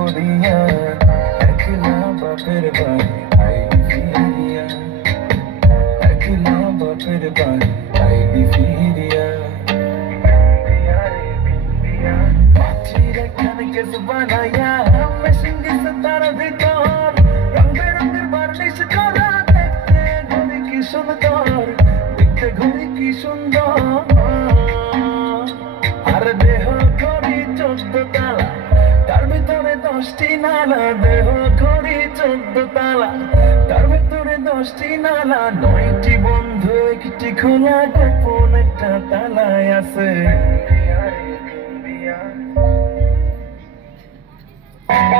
করিয়া একলা বাপের বাড়ি আইলি ফিরিয়া, একলা বাপের বাড়ি আইলি ফিরিয়া। মাটির এখানে কেস বানাইয়া মেশিন দিছে তার ভিতর, রং বেরঙের বার্নিশ করা, দেখতে ঘড়ি কি সুন্দর, দেখতে ঘড়ি কি সুন্দর। আর দেহ ঘড়ি 14 তালা, তার ভিতরে 10টি নালা, দেহ ঘড়ি 14 তালা, তার ভিতরে 10টি নালা, 9টি বন্ধ একটি খোলা, গোপন একটা তালায় আছে।